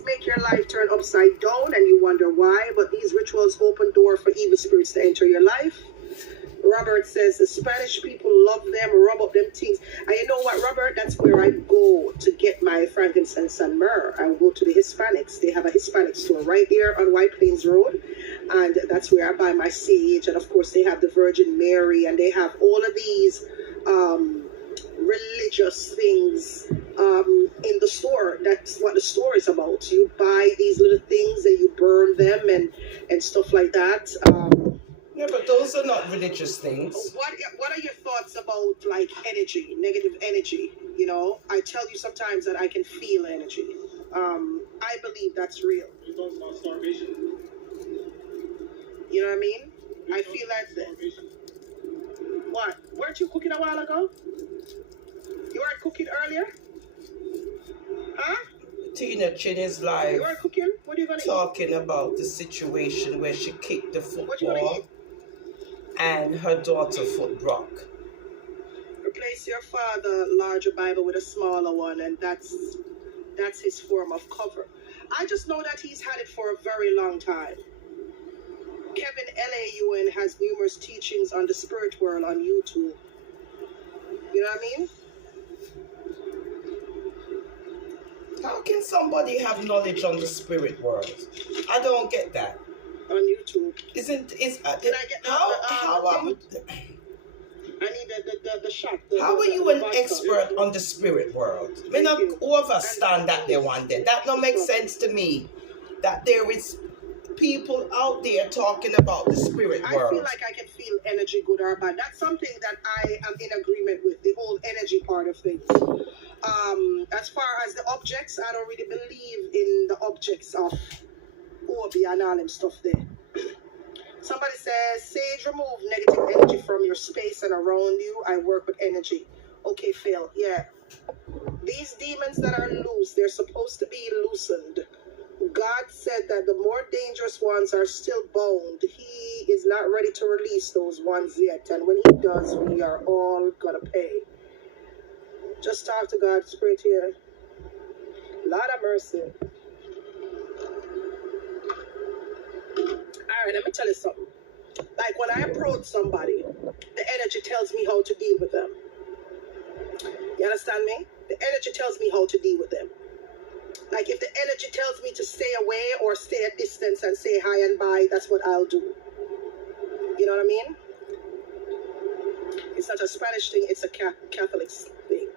rituals make your life turn upside down and you wonder why, but these rituals open door for evil spirits to enter your life. Robert says the Spanish people love them, rub up them things. And you know what, Robert? That's where I go to get my frankincense and myrrh. I go to the Hispanics. They have a Hispanic store right there on White Plains Road. And that's where I buy my sage. And of course, they have the Virgin Mary. And they have all of these religious things in the store. That's what the store is about. You buy these little things and you burn them and stuff like that. Yeah, but those are not religious things. What are your thoughts about like energy, negative energy? You know, I tell you sometimes that I can feel energy. I believe that's real. You talking about starvation? You know what I mean? I feel that. What? Weren't you cooking a while ago? You weren't cooking earlier? Huh? Tina Chin is live. You weren't cooking? What are you gonna talking about the situation where she kicked the What you gonna football eat? and her daughter foot broke. Replace your father larger Bible with a smaller one, and that's his form of cover. I just know that he's had it for a very long time. Kevin L.A.U.N. has numerous teachings on the spirit world on YouTube. You know what I mean? How can somebody have knowledge on the spirit world? I don't get that. On YouTube. Can I get how thing? I need the shot. How are you an expert on the spirit world? Me not overstand that they want it. That don't make sense to me. That there is people out there talking about the spirit world. I feel like I can feel energy, good or bad. That's something that I am in agreement with, the whole energy part of things. As far as the objects, I don't really believe in the objects of Obeah and all them stuff there. Somebody says, Sage, remove negative energy from your space and around you. I work with energy. Okay, Phil, yeah. These demons that are loose, they're supposed to be loosened. God said that the more dangerous ones are still bound. He is not ready to release those ones yet. And when he does, we are all going to pay. Just talk to God straight here. Lord of mercy. Alright, let me tell you something. Like when I approach somebody, the energy tells me how to deal with them. You understand me? The energy tells me how to deal with them. Like if the energy tells me to stay away or stay at distance and say hi and bye, that's what I'll do. You know what I mean? It's not a Spanish thing, it's a Catholic thing.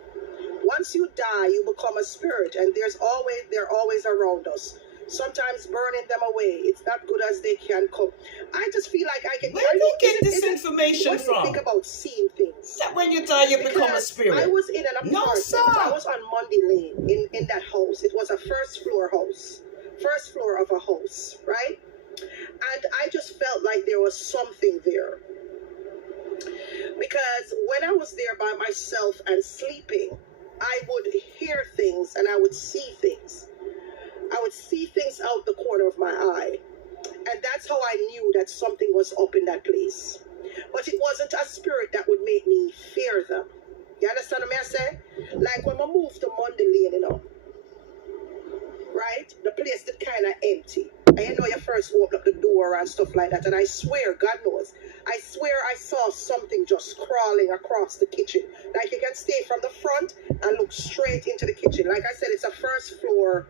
Once you die, you become a spirit, and they're always around us. Sometimes burning them away. It's not good as they can come. I just feel like I can. Where do you get this information what from? What do you think about seeing things? That when you die, you become a spirit. I was in an apartment. No, sir. I was on Monday Lane in that house. It was a first floor of a house, right? And I just felt like there was something there. Because when I was there by myself and sleeping, I would hear things and I would see things. I would see things out the corner of my eye. And that's how I knew that something was up in that place. But it wasn't a spirit that would make me fear them. You understand what I say? Like when I moved to Monday Lane, you know, right? The place that kind of empty. And you know, you first open up the door and stuff like that. And I swear, God knows, I swear I saw something just crawling across the kitchen. Like you can stay from the front and look straight into the kitchen. Like I said, it's a first floor.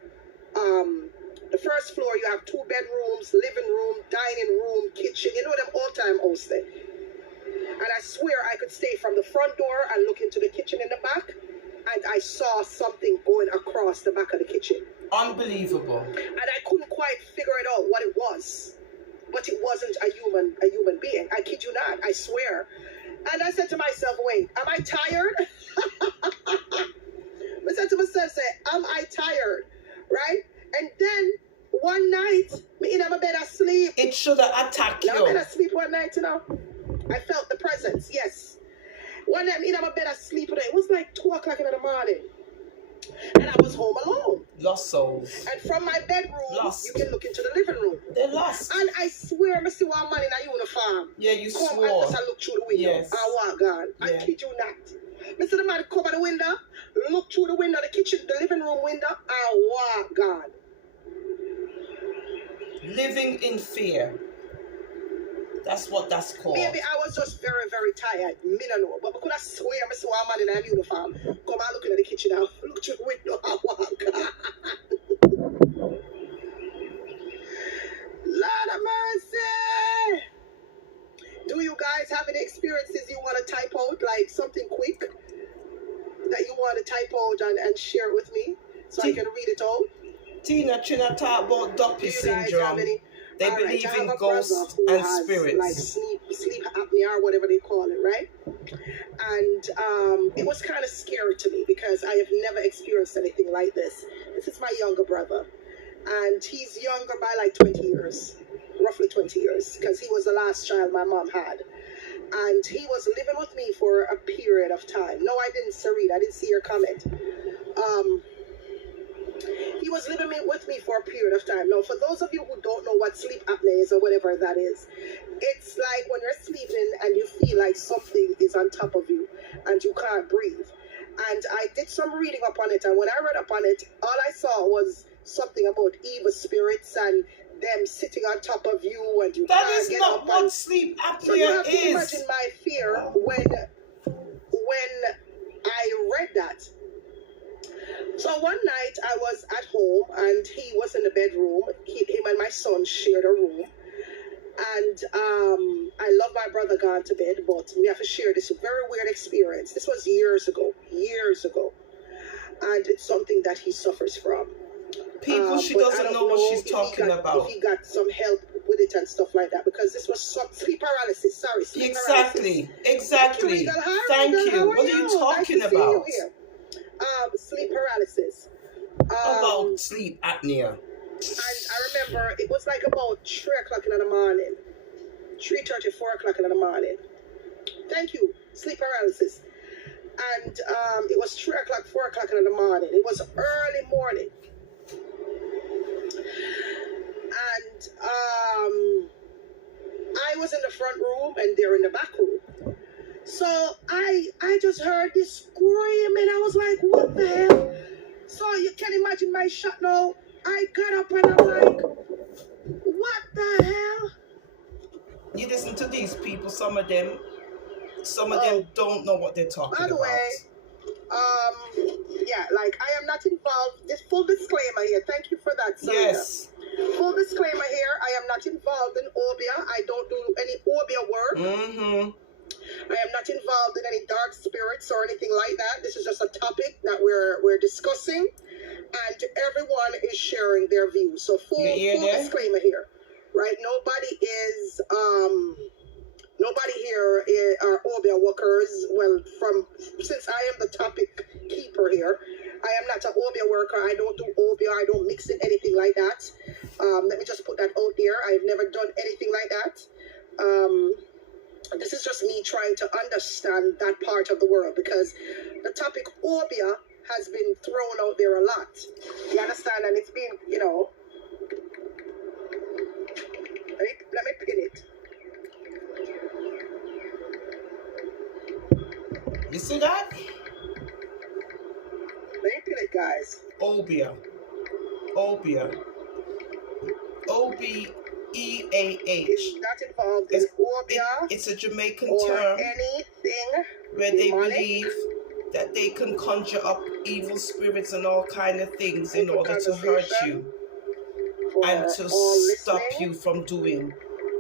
The first floor, you have 2 bedrooms, living room, dining room, kitchen. You know them all-time house there. And I swear I could stay from the front door and look into the kitchen in the back. And I saw something going across the back of the kitchen. Unbelievable. And I couldn't quite figure it out what it was. But it wasn't a human being. I kid you not. I swear. And I said to myself, wait, am I tired? I said to myself, am I tired? Right? And then one night, me in my bed asleep. It should have attacked you. I bed asleep one night, you know. I felt the presence, yes. One night, me in my bed asleep, it was like 2 o'clock in the morning. And I was home alone. Lost souls. And from my bedroom, you can look into the living room. They're lost. And I swear, I see one man in a uniform. Yeah, you come swore. and just look through the window. Yes. I walk God. Yeah. I kid you not. I see the man come by the window, look through the window, the kitchen, the living room window, I walk God. Living in fear. That's what that's called. Maybe I was just very, very tired. Me no know. But I could have swear I saw a man in a uniform. Come and looking at the kitchen now. Look through the window and walk. Lord of mercy. Do you guys have any experiences you want to type out? Like something quick that you want to type out and share it with me so I can read it out? Tina Trina talk about Duppy syndrome. They believe in ghosts and spirits. Like sleep apnea or whatever they call it, right? And it was kind of scary to me because I have never experienced anything like this. This is my younger brother. And he's younger by like 20 years. Roughly 20 years. Because he was the last child my mom had. And he was living with me for a period of time. No, I didn't, Sarit. I didn't see your comment. He was living with me for a period of time. Now, for those of you who don't know what sleep apnea is or whatever that is, it's like when you're sleeping and you feel like something is on top of you and you can't breathe. And I did some reading up on it, and when I read up on it, all I saw was something about evil spirits and them sitting on top of you and you that can't is get not up. what sleep apnea so you have to is. imagine my fear when I read that. So one night I was at home and he was in the bedroom. Him and my son shared a room. And I love my brother gone to bed, but we have to share this very weird experience. This was years ago. And it's something that he suffers from. People, she doesn't know what she's talking about. If he got some help with it and stuff like that, because this was sleep paralysis. Sorry, sleep paralysis. Exactly. Thank you. What are you talking about? Sleep paralysis. About sleep apnea. And I remember it was like about 3 o'clock in the morning. 3:30, 4 o'clock in the morning. Thank you. Sleep paralysis. And it was 3 o'clock, 4 o'clock in the morning. It was early morning. And I was in the front room and they're in the back room. So I just heard this screaming. I was like, what the hell? So you can imagine my shot now. I got up and I'm like, what the hell? You listen to these people, some of them don't know what they're talking about. By the way, yeah, like I am not involved. This full disclaimer here. Thank you for that, Sarita. Yes. Full disclaimer here. I am not involved in Obeah. I don't do any Obeah work. Mm-hmm. I am not involved in any dark spirits or anything like that. This is just a topic that we're discussing, and everyone is sharing their views. So full disclaimer here, right? Nobody here are Obeah workers. Well, since I am the topic keeper here, I am not an Obeah worker. I don't do Obeah. I don't mix it, anything like that. Let me just put that out there. I've never done anything like that. This is just me trying to understand that part of the world, because the topic Obeah has been thrown out there a lot. You understand? And it's been, let me pin it. You see that? Let me pin it, guys. Obeah. O-B-E-A-H. Is not involved in Obeah. It's a Jamaican or term anything where they believe that they can conjure up evil spirits and all kind of things in order to hurt you and to stop you from doing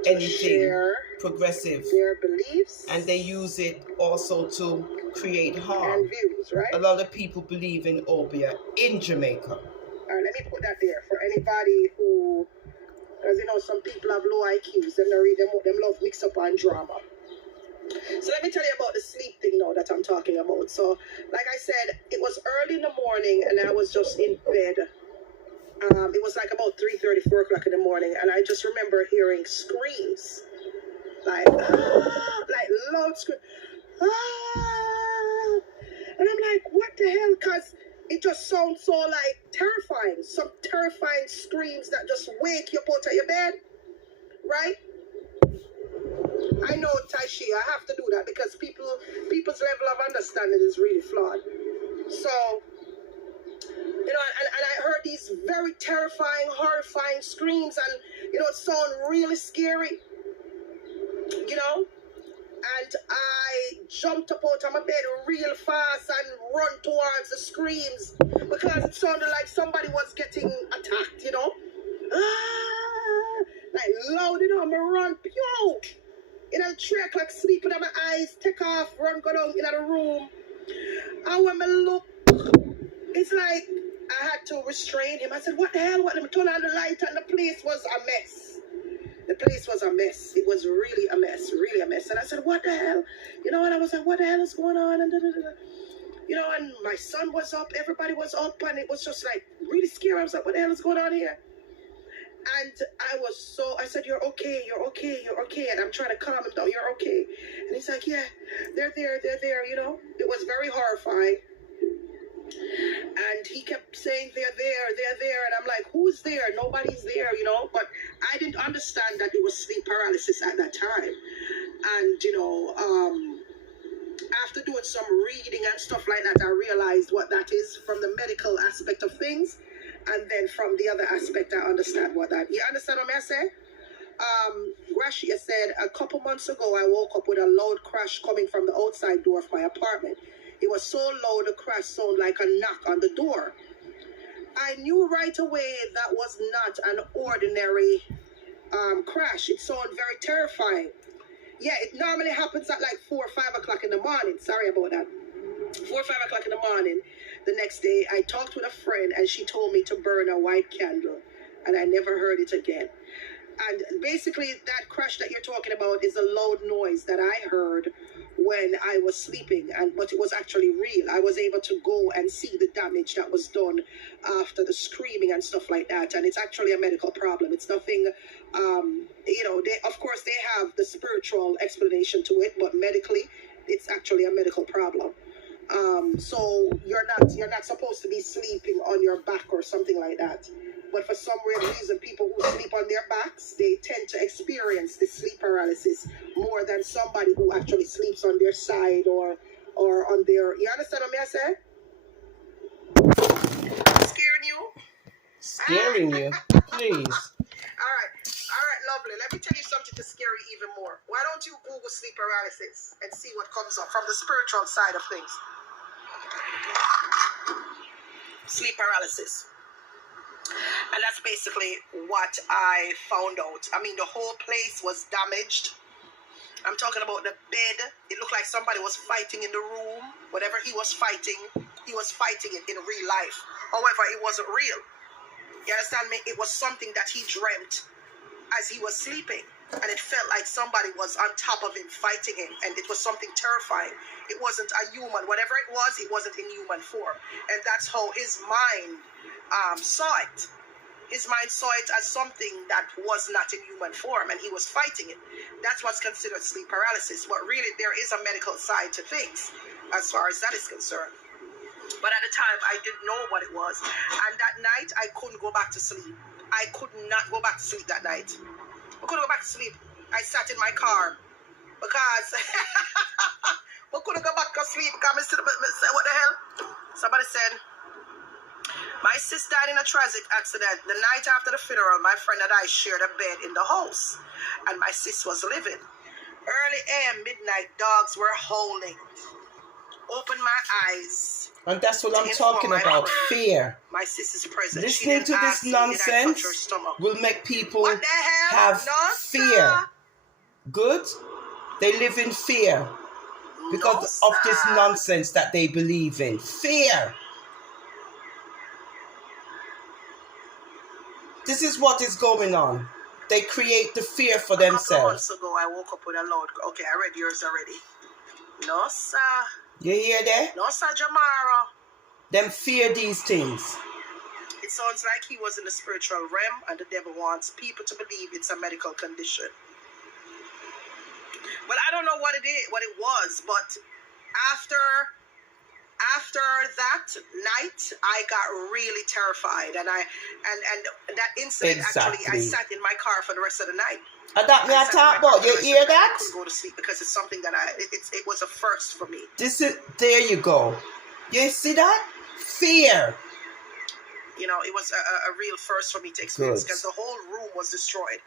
anything progressive. Their beliefs. And they use it also to create harm. And views, right? A lot of people believe in Obeah in Jamaica. All right, let me put that there for anybody who, because some people have low IQs, them love mix up and drama. So let me tell you about the sleep thing now that I'm talking about. So, like I said, it was early in the morning and I was just in bed. It was like about 3:30, 4 o'clock in the morning, and I just remember hearing screams, like loud screams, and I'm like, what the hell? Because it just sounds so like terrifying, some terrifying screams that just wake you up out of your bed, right? I know, Taishi, I have to do that because people's level of understanding is really flawed. So And I heard these very terrifying, horrifying screams, and it sounded really scary, and I jumped up out of my bed real fast and run towards the screams because it sounded like somebody was getting attacked, like loud, me run, pew! 3 o'clock sleeping on my eyes, take off, run, go down in the room. And when I look, it's like I had to restrain him. I said, what the hell? What? Let me turn on the light, and the place was a mess. The place was a mess. It was really a mess, really a mess. And I said, what the hell? And I was like, what the hell is going on? And and my son was up, everybody was up, and it was just like really scary. I was like, what the hell is going on here? And I said, you're okay. And I'm trying to calm him down. You're okay. And he's like, yeah, they're there. It was very horrifying. And he kept saying, they're there. And I'm like, who's there? Nobody's there, But I didn't understand that it was sleep paralysis at that time. And, after doing some reading and stuff like that, I realized what that is from the medical aspect of things. And then from the other aspect, I understand what that. You understand what I say? Gracia said, a couple months ago, I woke up with a loud crash coming from the outside door of my apartment. It was so loud, the crash sounded like a knock on the door. I knew right away that was not an ordinary crash. It sounded very terrifying. Yeah, it normally happens at like 4 or 5 o'clock in the morning. Sorry about that. 4 or 5 o'clock in the morning. The next day, I talked with a friend, and she told me to burn a white candle, and I never heard it again. And basically, that crash that you're talking about is a loud noise that I heard when I was sleeping, but it was actually real. I was able to go and see the damage that was done after the screaming and stuff like that, and it's actually a medical problem. It's nothing, of course they have the spiritual explanation to it, but medically, it's actually a medical problem. So you're not supposed to be sleeping on your back or something like that. But for some weird reason, people who sleep on their backs, they tend to experience the sleep paralysis more than somebody who actually sleeps on their side or on their... You understand what I say? Scaring you? Scaring you? Please. All right, lovely. Let me tell you something to scare you even more. Why don't you Google sleep paralysis and see what comes up from the spiritual side of things? Sleep paralysis. And that's basically what I found out. I mean, the whole place was damaged. I'm talking about the bed. It looked like somebody was fighting in the room. Whatever he was fighting it in real life. However, it wasn't real. You understand me? It was something that he dreamt as he was sleeping. And it felt like somebody was on top of him fighting him. And it was something terrifying. It wasn't a human. Whatever it wasn't in human form. And that's how his mind saw it. His mind saw it as something that was not in human form, and he was fighting it. That's what's considered sleep paralysis. But really, there is a medical side to things as far as that is concerned. But at the time, I didn't know what it was. And that night, I couldn't go back to sleep. I could not go back to sleep that night. I couldn't go back to sleep. I sat in my car because I couldn't go back to sleep because I said, what the hell? Somebody said, my sis died in a tragic accident. The night after the funeral, my friend and I shared a bed in the house, and my sis was living. Early AM, midnight, dogs were howling. Opened my eyes. And that's what I'm talking about, fear. My sis is present. Listening to this nonsense will make people have fear. Good? They live in fear because of this nonsense that they believe in. Fear. This is what is going on. They create the fear for themselves. A couple months ago, I woke up with a loud... Okay, I read yours already. No, sir. You hear that? No, sir, Jamara. Them fear these things. It sounds like he was in the spiritual realm, and the devil wants people to believe it's a medical condition. Well, I don't know what it was, but after that night, I got really terrified, and that incident actually, I sat in my car for the rest of the night. And that me I talk about. You hear that? I couldn't go to sleep because it's something that it was a first for me. There you go. You see that? Fear. You know, it was a real first for me to experience because the whole room was destroyed.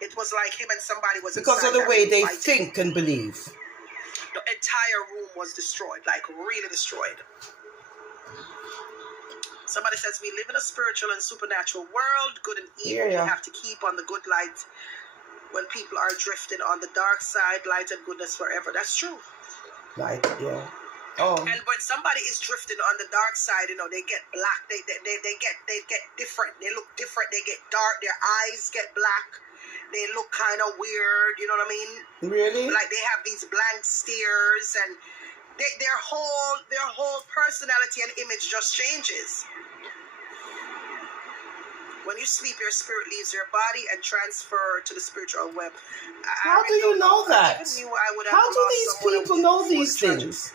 It was like him and somebody was because of the way they think and believe. The entire room was destroyed, like really destroyed. Somebody says we live in a spiritual and supernatural world, good and evil. We have to keep on the good light when people are drifting on the dark side. Light and goodness forever. That's true. Light, yeah. Oh. And when somebody is drifting on the dark side, you know, they get black. They get different. They look different. They get dark. Their eyes get black. They look kind of weird. You know what I mean? Really? Like they have these blank stares, and their whole personality and image just changes. When you sleep, your spirit leaves your body and transfer to the spiritual web. How do you know that? How do these people know these things?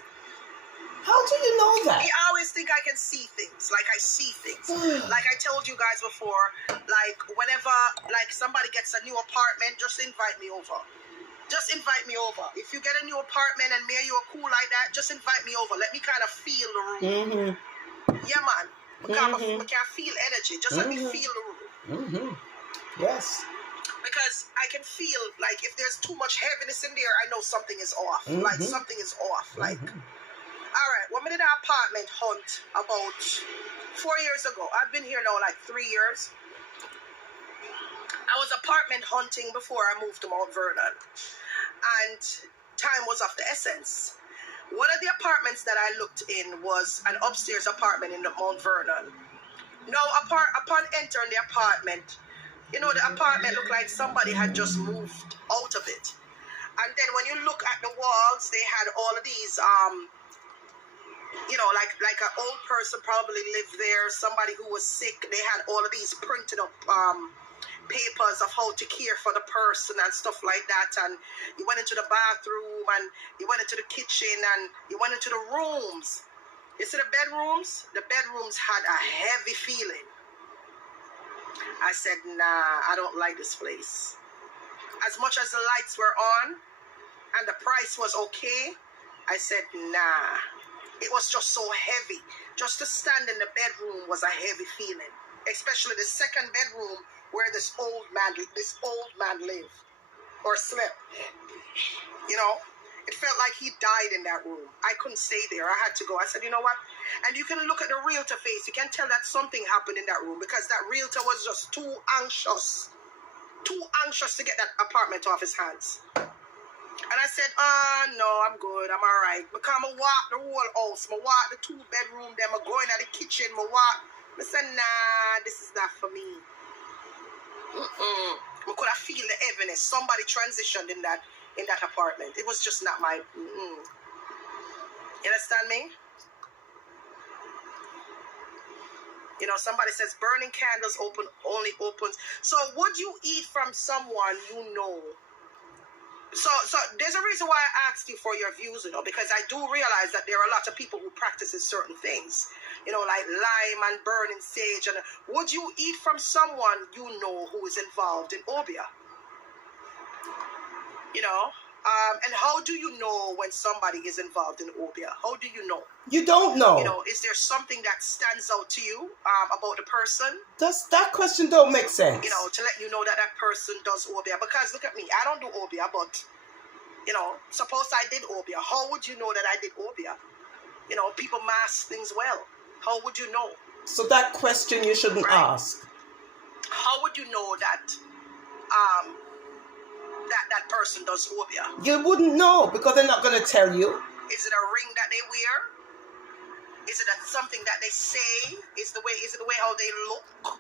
How do you know that? I always think I can see things. Like I see things. Like I told you guys before, like whenever like somebody gets a new apartment, just invite me over. Just invite me over. If you get a new apartment and me and you are cool like that, just invite me over. Let me kind of feel the room. Yeah, man. I can feel energy. Just let me feel the room. Yes. Because I can feel like if there's too much heaviness in there, I know something is off. Like something is off. Like, all right, when we did an apartment hunt about 4 years ago, I've been here now like 3 years. I was apartment hunting before I moved to Mount Vernon, and time was of the essence. One of the apartments that I looked in was an upstairs apartment in Mount Vernon. Now, upon entering the apartment, you know, the apartment looked like somebody had just moved out of it. And then when you look at the walls, they had all of these, you know, like an old person probably lived there, somebody who was sick. They had all of these printed up papers of how to care for the person and stuff like that. And you went into the bathroom and you went into the kitchen and you went into the rooms. You see the bedrooms? The bedrooms had a heavy feeling. I said, nah, I don't like this place. As much as the lights were on and the price was okay, I said, nah. It was just so heavy. Just to stand in the bedroom was a heavy feeling. Especially the second bedroom where this old man lived or slept. You know, it felt like he died in that room. I couldn't stay there. I had to go. I said, you know what? And you can look at the realtor face. You can tell that something happened in that room because that realtor was just too anxious to get that apartment off his hands. And I said, no, I'm good. I'm all right. Because I walk the whole house. I walk the 2-bedroom. Then I go in the kitchen. I said, nah, this is not for me. I could have feel the heaviness. Somebody transitioned in that apartment. It was just not my. You understand me? You know, somebody says burning candles only opens. So would you eat from someone you know? So there's a reason why I asked you for your views, you know, because I do realize that there are a lot of people who practices certain things, you know, like lime and burning sage. And would you eat from someone you know who is involved in Obeah? You know, and how do you know when somebody is involved in Obeah? How do you know? You don't know. You know, is there something that stands out to you about the person? That question don't make sense. You know, to let you know that that person does Obeah. Because look at me, I don't do Obeah, but, you know, suppose I did Obeah. How would you know that I did Obeah? You know, people mask things well. How would you know? So that question you shouldn't ask. How would you know that that person does Obeah? You wouldn't know because they're not going to tell you. Is it a ring that they wear? Is it something that they say? Is it the way how they look?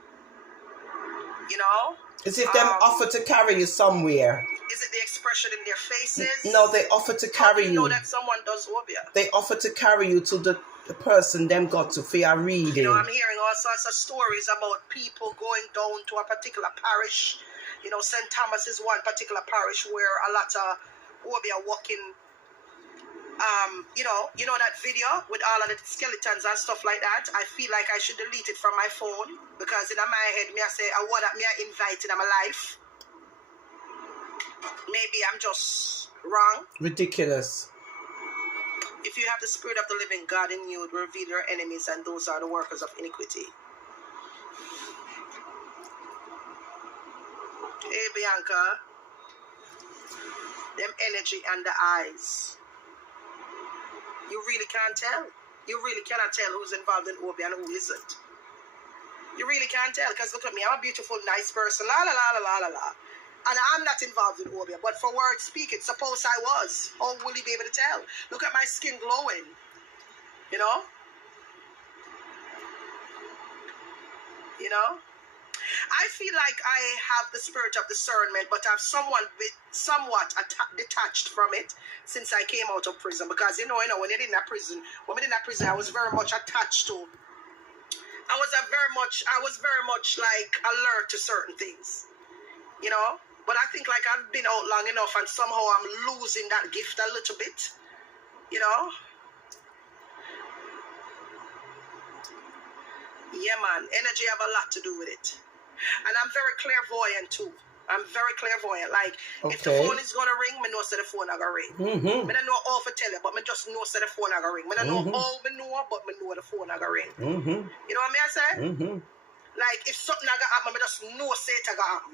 You know? As if them offer to carry you somewhere. Is it the expression in their faces? No, they offer to carry you. How do you know that someone does Obeah? They offer to carry you to the person them got to for your reading. You know, I'm hearing all sorts of stories about people going down to a particular parish. You know, St. Thomas is one particular parish where a lot of Obeah walking. You know that video with all of the skeletons and stuff like that. I feel like I should delete it from my phone because in my head, me I say, I want me I invited in my life. Maybe I'm just wrong. Ridiculous. If you have the spirit of the living God in you, it will reveal your enemies, and those are the workers of iniquity. Hey, Bianca. Them energy and the eyes. You really can't tell. You really cannot tell who's involved in Obeah and who isn't. You really can't tell, because look at me, I'm a beautiful, nice person, la la la la la la la. And I'm not involved in Obeah, but for words speaking, suppose I was. How will he be able to tell? Look at my skin glowing. You know? You know? I feel like I have the spirit of discernment, but I've somewhat detached from it since I came out of prison. Because when you're in that prison, I was very much attached to. I was very much like alert to certain things, you know. But I think like I've been out long enough, and somehow I'm losing that gift a little bit, you know. Yeah, man. Energy have a lot to do with it. And I'm very clairvoyant too. I'm very clairvoyant. Like, if the phone is going to ring, I know say the phone is going to ring. I don't know how to tell you, but I just know say the phone is going to ring. I don't know how I know, but I know the phone is going to ring. You know what I say? Like, if something is going to happen, I just know say it is going to happen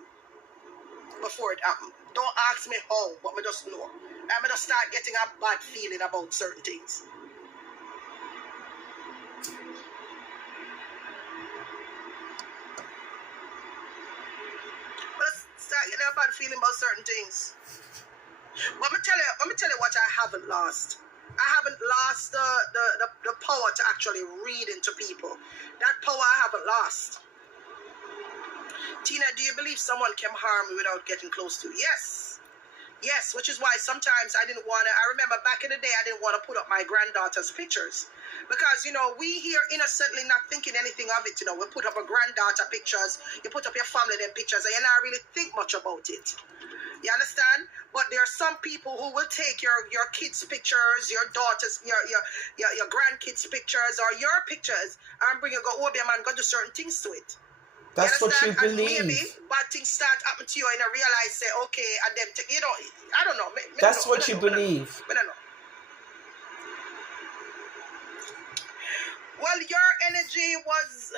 before it happens. Don't ask me how, but I just know. And I just start getting a bad feeling about certain things. You know, bad feeling about certain things. But let me tell you what I haven't lost. I haven't lost the power to actually read into people. That power I haven't lost. Tina, do you believe someone can harm you without getting close to you? Yes. Yes, which is why sometimes I remember back in the day, I didn't want to put up my granddaughter's pictures. Because, you know, we here innocently not thinking anything of it, you know. We put up a granddaughter pictures, you put up your family them pictures, and you not really think much about it. You understand? But there are some people who will take your kids' pictures, your daughters, your grandkids' pictures, or your pictures, and bring you go, Obeah man, go do certain things to it. That's what you believe. And maybe bad things start happening to you and I realize, say, okay, and them, you know, I don't know. That's what you believe. I don't know. Well, your energy was,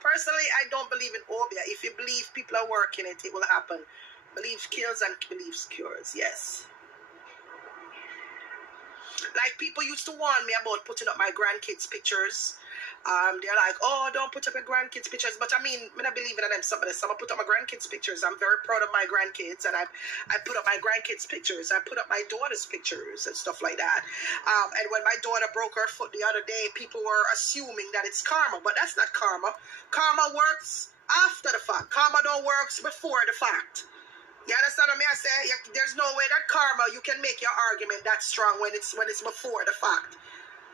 personally, I don't believe in Obeah. If you believe people are working it, it will happen. Belief kills and beliefs cures, yes. Like, people used to warn me about putting up my grandkids' pictures. They're like, oh, don't put up your grandkids' pictures. But I mean, I don't believe in them. Some put up my grandkids' pictures. I'm very proud of my grandkids. And I put up my grandkids' pictures. I put up my daughter's pictures and stuff like that. And when my daughter broke her foot the other day, people were assuming that it's karma. But that's not karma. Karma works after the fact. Karma don't work before the fact. You understand what I say? There's no way that karma, you can make your argument that strong when it's before the fact.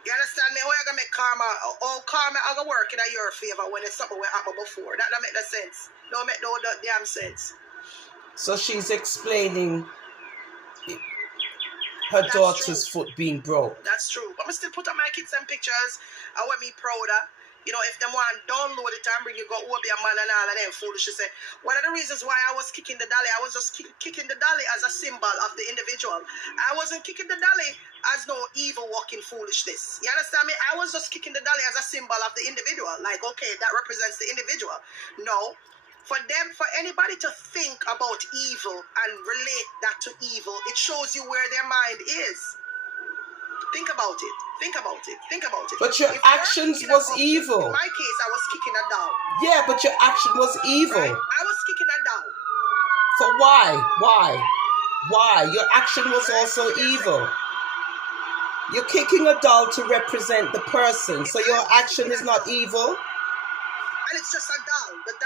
You understand me? How you gonna make karma? Oh, karma are gonna work in your favor when it's something that happened before. That don't make no sense. Don't make no damn sense. So she's explaining her daughter's foot being broke. That's true. But I still put up my kids and pictures. I want me prouder. You know, if them want download it and bring you go Obeah man and all of them foolish. Say, one of the reasons why I was kicking the dolly, I was just kicking the dolly as a symbol of the individual. I wasn't kicking the dolly as no evil walking foolishness. You understand me? I was just kicking the dolly as a symbol of the individual. Like, okay, that represents the individual. No. For anybody to think about evil and relate that to evil, it shows you where their mind is. Think about it. Think about it. Think about it. But your actions was evil. In my case, I was kicking a doll. Yeah, but your action was evil. Right? I was kicking a doll. So why? Your action was also evil. You're kicking a doll to represent the person, so your action is not evil. And it's just a doll. The doll